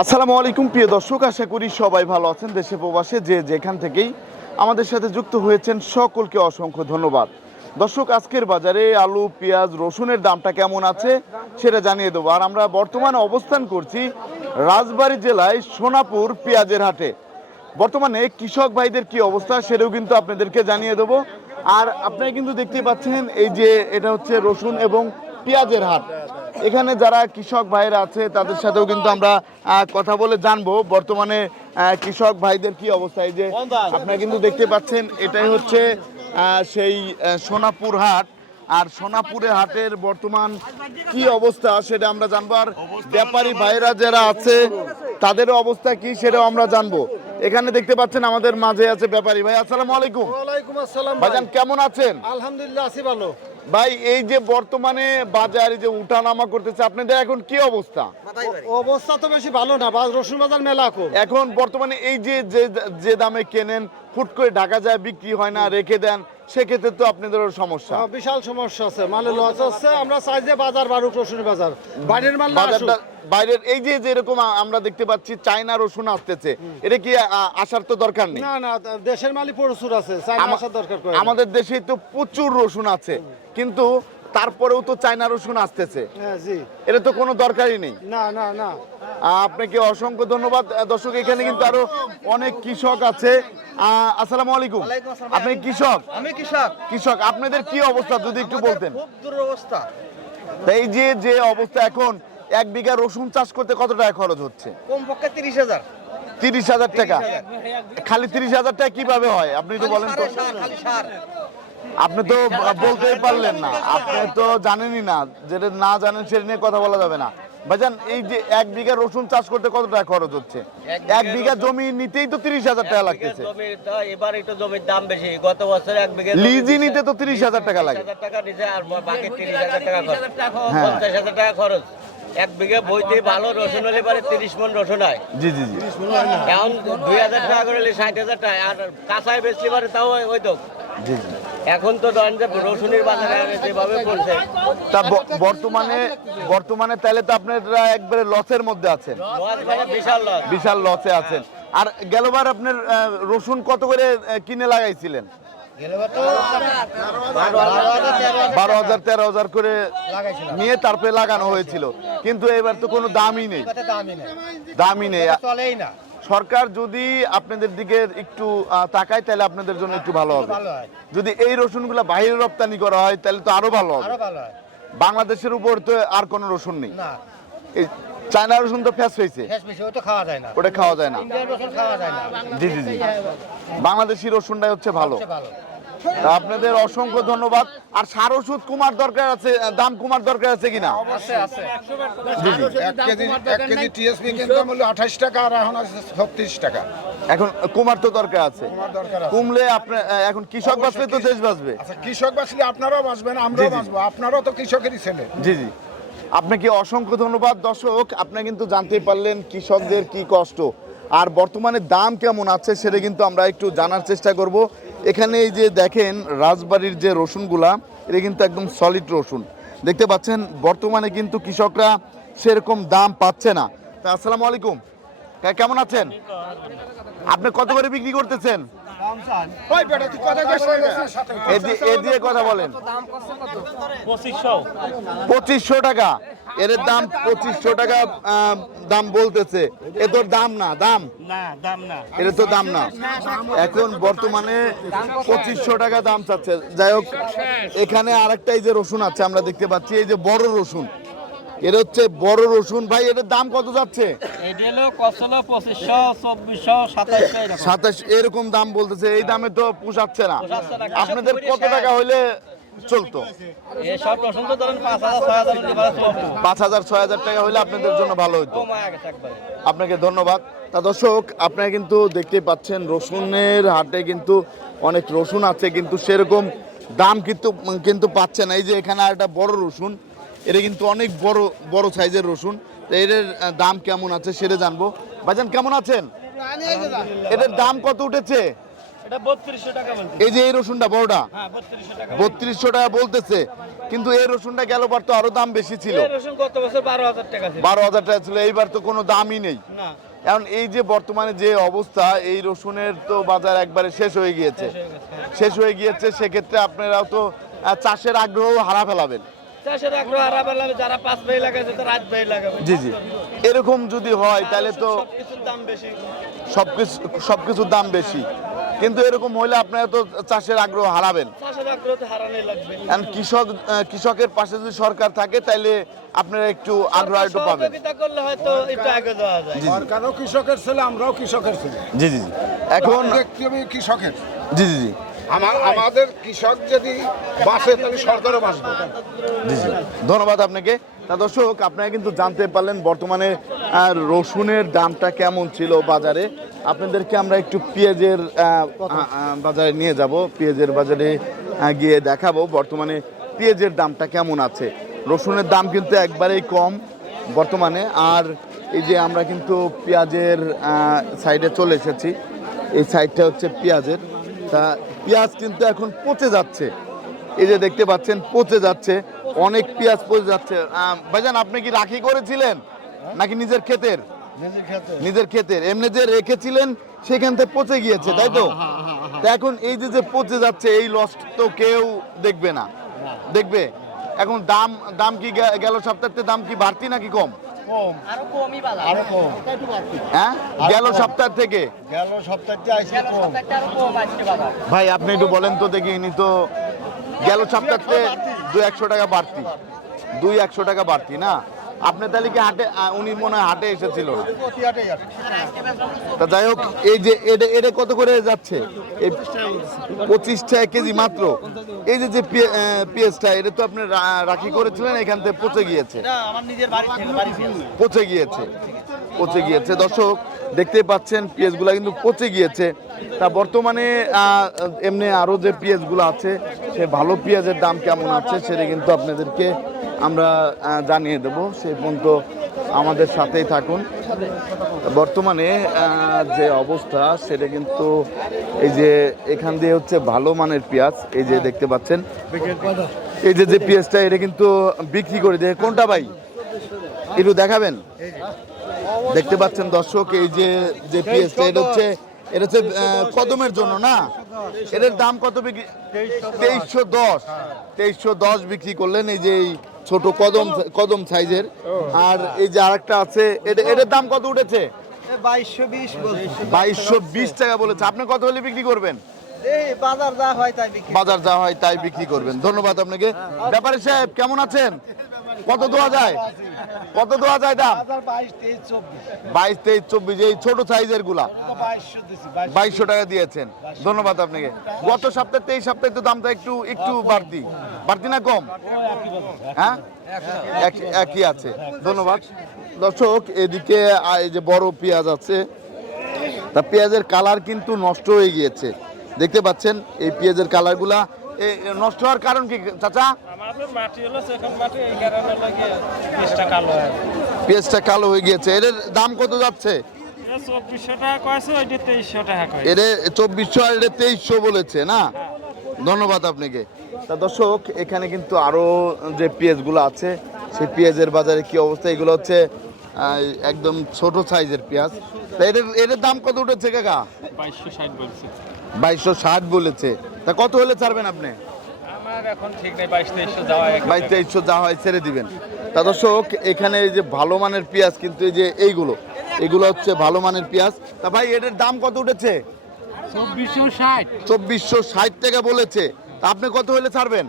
আসসালামু আলাইকুম, প্রিয় দর্শক, আশা করি সবাই ভালো আছেন দেশে প্রবাসে, যে যেখান থেকেই আমাদের সাথে যুক্ত হয়েছেন সকলকে অসংখ্য ধন্যবাদ। দর্শক, আজকের বাজারে আলু, পেঁয়াজ, রসুনের দামটা কেমন আছে সেটা জানিয়ে দেবো। আর আমরা বর্তমানে অবস্থান করছি রাজবাড়ী জেলায় সোনাপুর পেঁয়াজের হাটে। বর্তমানে কৃষক ভাইদের কি অবস্থা সেটাও কিন্তু আপনাদেরকে জানিয়ে দেবো। আর আপনারা কিন্তু দেখতে পাচ্ছেন, এই যে এটা হচ্ছে রসুন এবং পেঁয়াজের হাট। এখানে যারা কৃষক ভাইরা আছে তাদের সাথেও কিন্তু আমরা কথা বলে জানব। বর্তমানে কৃষক ভাইদের কি অবস্থা? এই যে আপনারা কিন্তু দেখতে পাচ্ছেন এটাই হচ্ছে আহ, সেই সোনাপুর হাট। আর সোনাপুরের হাটের বর্তমান কি অবস্থা সেটা আমরা জানব। আর ব্যাপারী ভাইরা যারা আছে তাদেরও অবস্থা কি সেটাও আমরা জানব। এখানে দেখতে পাচ্ছেন আমাদের মাঝে আছে ব্যাপারী ভাই আসসালামু আলাইকুম। ওয়ালাইকুম আসসালাম ভাইজান কেমন আছেন? আলহামদুলিল্লাহ আছি ভালো। ভাই এই যে বর্তমানে বাজারে যে উঠানামা করতেছে আপনাদের এখন কি অবস্থা? অবস্থা তো বেশি ভালো না বাজার রসুন বাজার মেলা খুব এখন বর্তমানে এই যে যে দামে কেনেন ফুট করে ঢাকা যায় বিক্রি হয় না রেখে দেন সেক্ষেত্রে তো আপনাদেরও সমস্যা। হ্যাঁ, বিশাল সমস্যা আছে মানে লস আছে আমরা চাই যে বাজার বারো রসুন বাজার। বাইরের মাল বাজারটা বাইরের এই যে যেরকম আমরা দেখতে পাচ্ছি চায়না রসুন আসতেছে। এটা কি আসার তো দরকার নেই? না না দেশের মালই প্রচুর আছে চাইনা আসার দরকার আমাদের দেশে তো প্রচুর রসুন আছে। কিন্তু তারপরেও তো চায়না রসুন আসতেছে। হ্যাঁ এটা তো কোনো দরকারই নেই। না না না। আপনাকে অসংখ্য ধন্যবাদ। দর্শক এখানে কিন্তু আরও অনেক কৃষক আছে। আহ, আসসালামু আলাইকুম। আপনি কৃষক? আমি কৃষক। কৃষক আপনাদের কি অবস্থা? যদি একটু বলতেন। খুব দুরবস্থা। তা এই যে যে অবস্থা এখন এক বিঘা রসুন চাষ করতে কত টাকা খরচ হচ্ছে? কমপক্ষে তিরিশ হাজার। তিরিশ হাজার টাকা। খালি তিরিশ হাজার টাকা কীভাবে হয়? আপনি তো বলেন তো। আপনি তো বলতেই পারলেন না। আপনি তো জানেনই না যেটা না জানেন সেটা নিয়ে কথা বলা যাবে না। ভাইজান এই যে এক বিঘা রসুন চাষ করতে কত টাকা খরচ হচ্ছে? এক বিঘা জমি নিতেই তো তিরিশ হাজার টাকা লাগতেছে। এবার একটু জমির দাম বেশি। গত বছর এক বিঘে লিজি নিতে তো তিরিশ হাজার টাকা লাগে। টাকা নিচে আর বাকি তিরিশ হাজার টাকা খরচ। হ্যাঁ। পঞ্চাশ হাজার টাকা খরচ। এক বিঘে বইতে ভালো রসুন হলে পারে তিরিশ মন রসুন হয়। জি জি জি। এখন দুই হাজার টাকা করে হলে ষাট হাজার টাকা আর কাঁচায় বেচলে পারে তাও ওই তো জি জি। এখন তো ধরেন যে রসুনের বাজারে যেভাবে পড়ছে তা বর্তমানে বর্তমানে তাহলে তো আপনারা একবারে লসের মধ্যে আছেন। মানে বিশাল লস। বিশাল লসে আছেন। আর গেলবার আপনার আহ, রসুন কত করে কিনে লাগাইছিলেন? বারো হাজার তেরো হাজার করে নিয়ে তারপরে লাগানো হয়েছিল। কিন্তু এবার তো কোনো দামই নেই। দামই নেই। সরকার যদি আপনাদের দিকে একটু তাকায় তাহলে আপনাদের জন্য একটু ভালো হবে। যদি এই রসুনগুলো বাইরে রপ্তানি করা হয় তাহলে তো আরও ভালো হবে। বাংলাদেশের উপর তো আর কোনো রসুন নেই। চায়না রসুন তো ফ্যাস হয়েছে। ওটা খাওয়া যায় না। জি জি জি। বাংলাদেশি রসুনটাই হচ্ছে ভালো। আপনাদের অসংখ্য ধন্যবাদ। আর সার ওষুধ কুমার দরকার আছে দাম কুমার দরকার আছে কিনা? এখন আছে ছত্রিশ টাকা। এখন কুমার তো দরকার আছে। কুমলে আপনার এখন কৃষক বাঁচলে তো দেশ বাঁচবে। আচ্ছা কৃষক বাঁচলে আপনারাও বাঁচবেন আমরাও। বাঁচবো। আপনারাও তো কৃষকেরই ছেলে। জি জি। আপনাকে অসংখ্য ধন্যবাদ। দর্শক আপনি কিন্তু জানতেই পারলেন কৃষকদের কি কষ্ট। আর বর্তমানে দাম কেমন আছে সেটা কিন্তু আমরা একটু জানার চেষ্টা করব। এখানে এই যে দেখেন রাজবাড়ির যে রসুনগুলা, এটা কিন্তু একদম সলিড রসুন। দেখতে পাচ্ছেন, বর্তমানে কিন্তু কৃষকরা সেরকম দাম পাচ্ছে না। তা, আসসালামু আলাইকুম। কেমন আছেন? আপনি কত করে বিক্রি করতেছেন? এ দিয়ে- এ দিয়ে কথা বলেন। পঁচিশশো। টাকা। এর দাম পঁচিশশো টাকা দাম বলতেছে। এ তোর দাম না দাম? এটা তো দাম না। এখন বর্তমানে পঁচিশশো টাকা দাম চাচ্ছে। যাই হোক এখানে আরেকটা এই যে রসুন আছে আমরা দেখতে পাচ্ছি। এই যে বড় রসুন। এর হচ্ছে বড় রসুন। ভাই এটার দাম কত যাচ্ছে? এটি হলো সাতাশ এরকম দাম বলতেছে। এই দামে তো পোষাচ্ছে না। আপনাদের কত টাকা হইলে চলতো? পাঁচ হাজার ছয় হাজার হলে টাকা হইলে আপনাদের জন্য ভালো হতো আপনাকে ধন্যবাদ। তা দর্শক আপনারা কিন্তু দেখতে পাচ্ছেন রসুনের হাটে কিন্তু অনেক রসুন আছে কিন্তু সেরকম দাম কিন্তু কিন্তু পাচ্ছে না। এই যে এখানে একটা বড় রসুন। এটা কিন্তু অনেক বড় বড় সাইজের রসুন। তো এর দাম কেমন আছে সেটা জানব। ভাইজান কেমন আছেন? এটার দাম কত উঠেছে? এই যে এই রসুনটা বড়টা? হ্যাঁ বত্রিশশো টাকা বলতেছে। কিন্তু এই রসুনটা গেল বার তো আরও দাম বেশি ছিল। বারো হাজার টাকা ছিল। এইবার তো কোনো দামই নেই। কারণ এই যে বর্তমানে যে অবস্থা এই রসুনের তো বাজার একবারে শেষ হয়ে গিয়েছে। শেষ হয়ে গিয়েছে সেক্ষেত্রে আপনারাও তো চাষের আগ্রহ হারা ফেলাবেন। চাষের আগ্রহ হারা পেলাম যারা পাঁচ ভাই লাগাইছে তারা আট ভাই লাগাবে। জি জি। এরকম যদি হয় তাহলে তো সবকিছুর দাম বেশি। সবকিছু সবকিছুর দাম বেশি। কিন্তু এরকম হইলে আপনারা তো চাষের আগ্রহ হারাবেন। কৃষক কৃষকের পাশে যদি সরকার থাকে তাহলে আপনারা একটু আগ্রহ একটু পাবেন সরকারও কৃষকের ছেলে আমরাও কৃষকের ছেলে। জি জি জি। এখন কৃষকের। জি জি জি। আমার আমাদের কৃষক যদি বাঁচে তাহলে সরকারও বাঁচবে জি জি। ধন্যবাদ আপনাকে। তা দর্শক আপনারা কিন্তু জানতে পারলেন বর্তমানে রসুনের দামটা কেমন ছিল বাজারে। আপনাদেরকে আমরা একটু পেঁয়াজের বাজারে নিয়ে যাব। পেঁয়াজের বাজারে গিয়ে দেখাবো বর্তমানে পেঁয়াজের দামটা কেমন আছে। রসুনের দাম কিন্তু একবারেই কম বর্তমানে। আর এই যে আমরা কিন্তু পেঁয়াজের সাইডে চলে এসেছি। এই সাইডটা হচ্ছে পেঁয়াজের। তা পেঁয়াজ কিন্তু এখন পচে যাচ্ছে। এই যে দেখতে পাচ্ছেন পচে যাচ্ছে। অনেক পেঁয়াজ পচে যাচ্ছে। ভাইজান আপনি কি রাখি করেছিলেন? নাকি নিজের ক্ষেতের? নিজের ক্ষেতের। এমনি যে রেখেছিলেন সেখান থেকে পচে গিয়েছে তাই তো? এখন এই যে যে পচে যাচ্ছে এই লস তো কেউ দেখবে না। দেখবে? এখন দাম দাম কি গেল সপ্তাহে দাম কি বাড়তি নাকি কম? হ্যাঁ? গেল সপ্তাহ থেকে। গেল সপ্তাহে আইসি কম। ভাই আপনি একটু বলেন তো দেখি ইনি তো গেল সপ্তাহে দুই একশো টাকা বাড়তি। দুই একশো টাকা বাড়তি না? আপনি তাহলে কি হাটে উনি মনে হয় হাটে এসেছিল। তা যাই হোক এই যে এটা এটা কত করে যাচ্ছে? এই পঁচিশ টাকা কেজি মাত্র। এই যে যে পেঁয়াজটা এটা তো আপনি রাখি করেছিলেন এখান থেকে পচে গিয়েছে। পচে গিয়েছে। পচে গিয়েছে। দর্শক দেখতে পাচ্ছেন পেঁয়াজগুলো কিন্তু পচে গিয়েছে। তা বর্তমানে এমনি আরও যে পেঁয়াজগুলো আছে, সে ভালো পেঁয়াজের দাম কেমন আছে সেটা কিন্তু আপনাদেরকে আমরা জানিয়ে দেবো। সেই পর্যন্ত আমাদের সাথেই থাকুন। বর্তমানে যে অবস্থা, সেটা কিন্তু এই যে এখান দিয়ে হচ্ছে ভালো মানের পেঁয়াজ, এই যে দেখতে পাচ্ছেন। এই যে যে পেঁয়াজটা, এটা কিন্তু বিক্রি করে দেয়, কোনটা ভাই? একটু দেখাবেন? দেখতে পাচ্ছেন দর্শক এই যে যে পেঁয়াজটা এটা হচ্ছে এটা হচ্ছে কদমের জন্য না? এটার দাম কত বিক্রি? তেইশশো দশ। তেইশশো দশ বিক্রি করলেন এই যে এই ছোট কদম কদম সাইজের। আর এই যে আরেকটা আছে এটা এটার দাম কত উঠেছে? বাইশশো বিশ টাকা বলেছে। আপনি কত হলে বিক্রি করবেন? হয় বাজার যা হয় তাই বিক্রি করবেন। ধন্যবাদ আপনাকে। ব্যাপারী সাহেব কেমন আছেন? কত দেওয়া যায়? কত দেওয়া যায় দাম? বাইশ তেইশ চব্বিশ। তেইশ এই ছোট সাইজেরগুলা। বাইশশো টাকা দিয়েছেন। ধন্যবাদ আপনাকে। গত সপ্তাহে এই সপ্তাহে তো দামটা একটু একটু বাড়তি। বাড়তি না কম? হ্যাঁ? এক- একই আছে। ধন্যবাদ। দর্শক এদিকে এই যে বড় পেঁয়াজ আছে তা পেঁয়াজের কালার কিন্তু নষ্ট হয়ে গিয়েছে। দেখতে পাচ্ছেন এই পেঁয়াজের কালারগুলা নষ্ট হওয়ার কারণ কি চাচা? পেঁয়াজটা কালো হয়ে গিয়েছে। এর দাম কত যাচ্ছে? চব্বিশশো এর আর এটা তেইশশো বলেছে না? ধন্যবাদ আপনাকে। তা দর্শক এখানে কিন্তু আরও যে পেঁয়াজগুলো আছে সেই পেঁয়াজের বাজারে কি অবস্থা? এগুলো হচ্ছে একদম ছোট সাইজের পেঁয়াজ। এটার এটার দাম কত উঠেছে কাকা? বাইশশো ষাট বলছে। বাইশশো ষাট বলেছে। তা কত হলে ছাড়বেন আপনি আমার এখন ঠিক নেই বাইশ তেইশশো যাওয়া বাইশ তেইশশো যা হয় ছেড়ে দিবেন। তা দর্শক এখানে এই যে ভালো মানের পেঁয়াজ কিন্তু এই যে এইগুলো এগুলো হচ্ছে ভালো মানের পেঁয়াজ। তা ভাই এটার দাম কত উঠেছে? চব্বিশশো ষাট। চব্বিশশো টাকা বলেছে। তা আপনি কত হলে ছাড়বেন?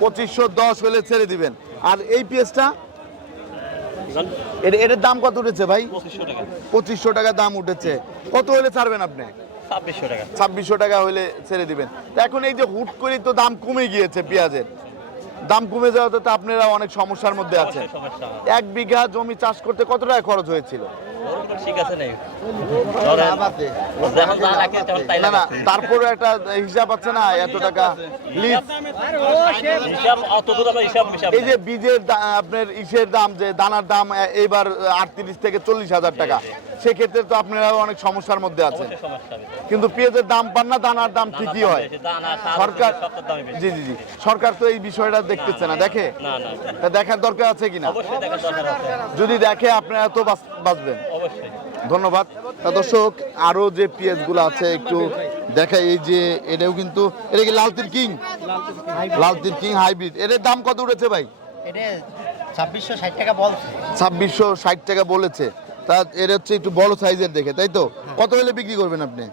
পঁচিশশো দশ। হলে ছেড়ে দিবেন। আর এই পেঁয়াজটা? এর এটার দাম কত উঠেছে ভাই? পঁচিশশো টাকা। পঁচিশশো টাকা দাম উঠেছে। কত হলে ছাড়বেন আপনি? ছাব্বিশশো টাকা। ছাব্বিশশো টাকা হলে ছেড়ে দিবেন। তা এখন এই যে হুট করে তো দাম কমে গিয়েছে পেঁয়াজের। দাম কমে যাওয়াতে তো আপনারা অনেক সমস্যার মধ্যে আছেন। এক বিঘা জমি চাষ করতে কত টাকা খরচ হয়েছিল? না না তারপরে একটা হিসাব আছে না এত টাকা এই যে বীজের আপনার ইসের দাম যে দানার দাম এইবার আটত্রিশ থেকে চল্লিশ হাজার টাকা। সেক্ষেত্রে তো আপনারা অনেক সমস্যার মধ্যে আছেন। কিন্তু পেঁয়াজের দাম পান না দানার দাম ঠিকই হয়। সরকার। জি জি জি। সরকার তো এই বিষয়টা দেখতেছে না দেখে? না না তা দেখার দরকার আছে কিনা? যদি দেখে আপনারা তো বাঁচ- বাঁচবেন। ধন্যবাদ। তা দর্শক আরও যে পেঁয়াজগুলো আছে একটু দেখাই এই যে এটাও কিন্তু এটা কি Laltir king? Laltir king hybrid. এটার দাম কত উঠেছে ভাই? এটা ছাব্বিশশো ষাট টাকা বলছে। ছাব্বিশশো ষাট টাকা বলেছে। তা এটা হচ্ছে একটু বড় সাইজের দেখে তাই তো? কত হলে বিক্রি করবেন আপনি?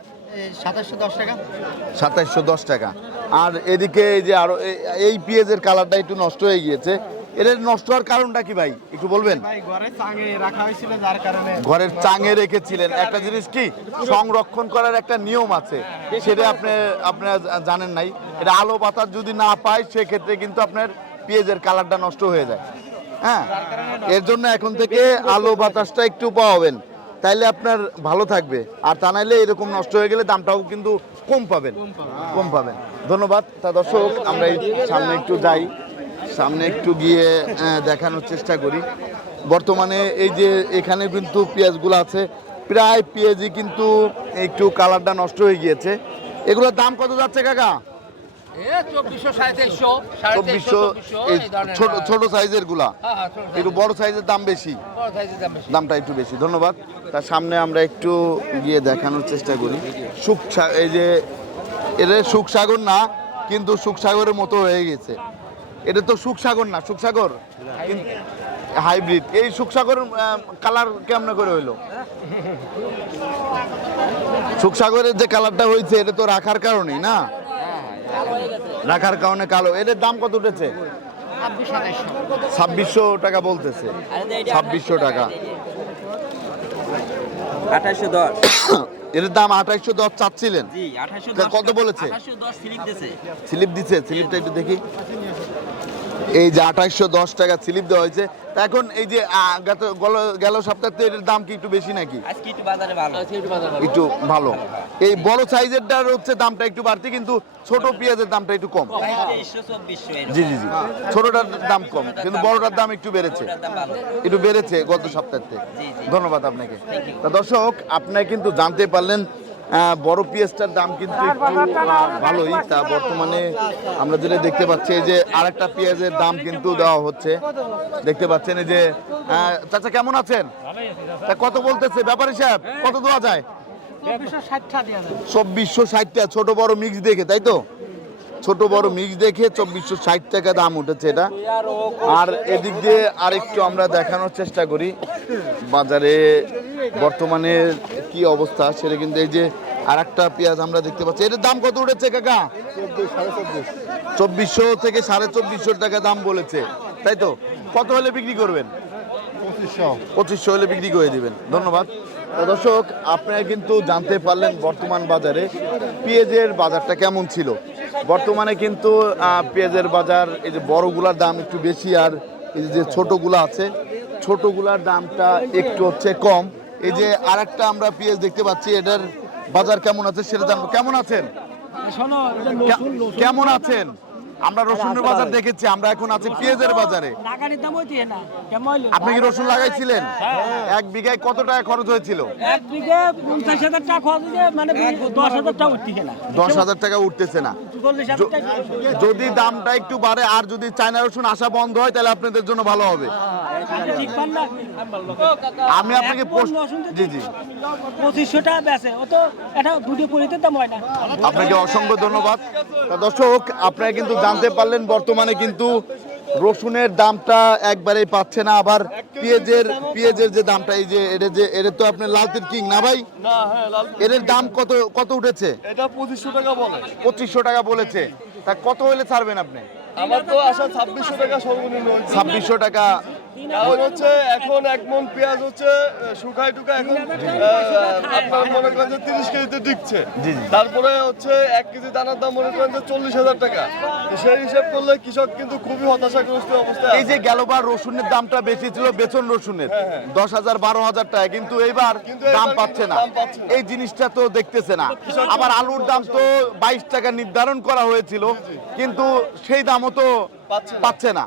সাতাশশো দশ টাকা। সাতাইশশো দশ টাকা। আর এদিকে এই যে আরও এই- পেঁয়াজের কালারটা একটু নষ্ট হয়ে গিয়েছে। এর নষ্ট হওয়ার কারণটা কি ভাই? একটু বলবেন? ঘরের চাঙে রেখেছিলেন। একটা জিনিস কি? সংরক্ষণ করার একটা নিয়ম আছে। সেটা আপনি আপনারা জানেন নাই। এটা আলো বাতাস যদি না পায় সেক্ষেত্রে কিন্তু আপনার পেঁয়াজের কালারটা নষ্ট হয়ে যায়। হ্যাঁ এর জন্য এখন থেকে আলো বাতাসটা একটু পাওয়াবেন। তাইলে আপনার ভালো থাকবে। আর তা নাইলে এরকম নষ্ট হয়ে গেলে দামটাও কিন্তু কম পাবেন। কম পাবেন। ধন্যবাদ। তা দর্শক, আমরা সামনে একটু যাই। সামনে একটু গিয়ে দেখানোর চেষ্টা করি। বর্তমানে এই যে এখানে কিন্তু পেঁয়াজগুলো আছে, প্রায় পেঁয়াজই কিন্তু একটু কালারটা নষ্ট হয়ে গিয়েছে। এগুলোর দাম কত যাচ্ছে কাকা? চব্বিশশো ছোট ছোট সাইজেরগুলা। হ্যাঁ, হ্যাঁ, একটু বড় সাইজের দাম বেশি। বড় সাইজের দাম বেশি। দামটা একটু বেশি। ধন্যবাদ। তার সামনে আমরা একটু গিয়ে দেখানোর চেষ্টা করি। সুখ এই যে এটা সুখসাগর না কিন্তু সুখসাগরের মতো হয়ে গেছে। এটা তো সুখসাগর না সুখসাগর হাইব্রিড এই সুখসাগর কালার কেমন করে হইল? সুখসাগরের যে কালারটা হয়েছে এটা তো রাখার কারণেই না? রাখার কারণে কালো। এদের দাম কত উঠেছে? ছাব্বিশশো টাকা বলতেছে। ছাব্বিশশো টাকা। আঠাশশো দশ। এর দাম আঠাইশশো দশ চাচ্ছিলেন। আঠাশশো কত বলেছে? আঠাশশো স্লিপ দিছে স্লিপটা একটু দেখি। এই যে আঠাইশশো দশ টাকা স্লিপ দেওয়া হয়েছে। এখন এই যে গল- সপ্তাহে এর দাম কি একটু বেশি নাকি? একটু ভালো। এই বড় সাইজেরটার হচ্ছে দামটা একটু বাড়তি কিন্তু ছোট পেঁয়াজের দামটা একটু কম। জি জি জি। ছোটটার দাম কম কিন্তু বড়টার দাম একটু বেড়েছে। একটু বেড়েছে গত সপ্তাহ থেকে জি, জি। ধন্যবাদ আপনাকে। তা দর্শক আপনি কিন্তু জানতে পারলেন বড় পেঁয়াজটার দাম কিন্তু একটু ভালোই। তা বর্তমানে আমরা যেটা দেখতে পাচ্ছি যে আরেকটা পেঁয়াজের দাম কিন্তু দেওয়া হচ্ছে। দেখতে পাচ্ছেন এই যে আহ, চাচা কেমন আছেন? তা কত বলতেছে? ব্যাপারী সাহেব কত দেওয়া যায়? চব্বিশশো ষাটটা ছোট বড় মিক্স দেখে তাই তো? ছোট বড় মিক্স দেখে চব্বিশশো ষাট টাকা দাম উঠেছে এটা। আর এদিক দিয়ে আরেকটু আমরা দেখানোর চেষ্টা করি। বাজারে বর্তমানে কি অবস্থা সেটা কিন্তু এই যে আর একটা পেঁয়াজ আমরা দেখতে পাচ্ছি। এটার দাম কত উঠেছে কাকা? চব্বিশশো থেকে সাড়ে চব্বিশশো টাকা দাম বলেছে। তাই তো? কত হলে বিক্রি করবেন? পঁচিশশো। হলে বিক্রি করে দিবেন। ধন্যবাদ। দর্শক আপনারা কিন্তু জানতে পারলেন বর্তমান বাজারে পেঁয়াজের বাজারটা কেমন ছিল। বর্তমানে কিন্তু পেঁয়াজের বাজার এই যে বড়গুলার দাম একটু বেশি আর এই যে ছোটগুলো আছে ছোটগুলার দামটা একটু হচ্ছে কম। এই যে আরেকটা আমরা পেঁয়াজ দেখতে পাচ্ছি এটার বাজার কেমন আছে সেটা জানব। কেমন আছেন? কেমন আছেন? আমরা রসুনের বাজার দেখেছি আমরা এখন আছি পেঁয়াজের বাজারে? আপনি কি রসুন লাগাইছিলেন? এক বিঘায় কত টাকা খরচ হয়েছিল? মানে দশ হাজার টাকা উঠতেছে না। যদি দামটা একটু বাড়ে আর যদি চায়না রসুন আসা বন্ধ হয় তাহলে আপনাদের জন্য ভালো হবে। আমি আপনাকে এক পোস্ট পণ্য ওষুধ জি জি। পঁচিশশো টাকা বেচে ও তো এটা দুটো পরিতে দাম হয় না। আপনাকে অসংখ্য ধন্যবাদ। দর্শক আপনারা কিন্তু জানতে পারলেন বর্তমানে কিন্তু রসুনের দামটা একবারেই পাচ্ছে না আবার পেঁয়াজের পেঁয়াজের যে দামটা এই যে এটা যে এটা তো আপনার লালতির কিং না ভাই? এদের দাম কত কত উঠেছে? এটা পঁচিশশো টাকা বলে। পঁচিশশো টাকা বলেছে। তা কত হলে ছাড়বেন আপনি? আমার তো আসা ছাব্বিশশো টাকা সর্বনিম্ন ছাব্বিশশো টাকা কারণ হচ্ছে এখন এক মন পেঁয়াজ হচ্ছে টুকা এখন আপনার মনে করেন যে তিরিশ কেজিতে টিকছে। তারপরে হচ্ছে এক কেজি দানার দাম মনে করেন যে চল্লিশ হাজার টাকা। সেই হিসাব করলে কৃষক কিন্তু খুবই হতাশাগ্রস্ত অবস্থায় এই যে গেলবার রসুনের দামটা বেশি ছিল বেতন রসুনের। দশ হাজার বারো হাজার টাকা কিন্তু এইবার কিন্তু দাম এবার পাচ্ছে না। দাম পাচ্ছে না। এই জিনিসটা তো দেখতেছে না। আবার আলুর দাম তো বাইশ টাকা নির্ধারণ করা হয়েছিল। কিন্তু সেই দামও তো পাচ্ছে না।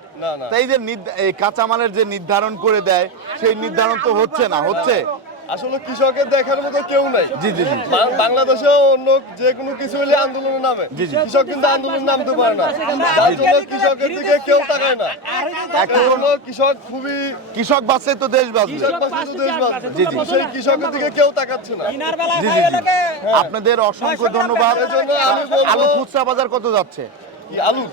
তাই যে এই কাঁচামালের যে নির্ধারণ করে দেয় সেই নির্ধারণ তো হচ্ছে না হচ্ছে। আসলে কৃষকের দেখার মতো কেউ নাই। জি জি জি। বাং- বাংলাদেশেও অন্য যে কোনো কিছু হলে আন্দোলনে নামে। কৃষক কিন্তু আন্দোলন নামতে পারে না। যার জন্য কৃষকের দিকে কেউ তাকায় না। এখন কৃষক খুবই কৃষক বাঁচলে তো দেশ বাঁচবে। কৃষক বাঁচতে দেশ বাঁচবে। জি, জি। সেই কৃষকের দিকে কেউ তাকাচ্ছে না। জি জি আপনাদের অসংখ্য ধন্যবাদ। এজন্য আমি আলু খুচরা বাজার কত যাচ্ছে? আলু?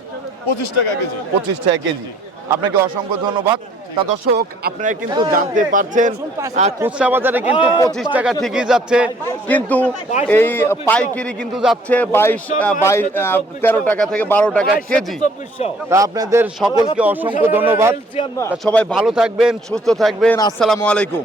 পঁচিশ টাকা কেজি। পঁচিশ টাকা কেজি। আপনাকে অসংখ্য ধন্যবাদ। তা দর্শক আপনারা কিন্তু জানতে পারছেন খুচরা বাজারে কিন্তু পঁচিশ টাকা ঠিকই যাচ্ছে। কিন্তু এই পাইকারি কিন্তু যাচ্ছে বাইশ বাইশ তেরো টাকা থেকে বারো টাকা কেজি। তা আপনাদের সকলকে অসংখ্য ধন্যবাদ। তা সবাই ভালো থাকবেন সুস্থ থাকবেন। আসসালামু আলাইকুম।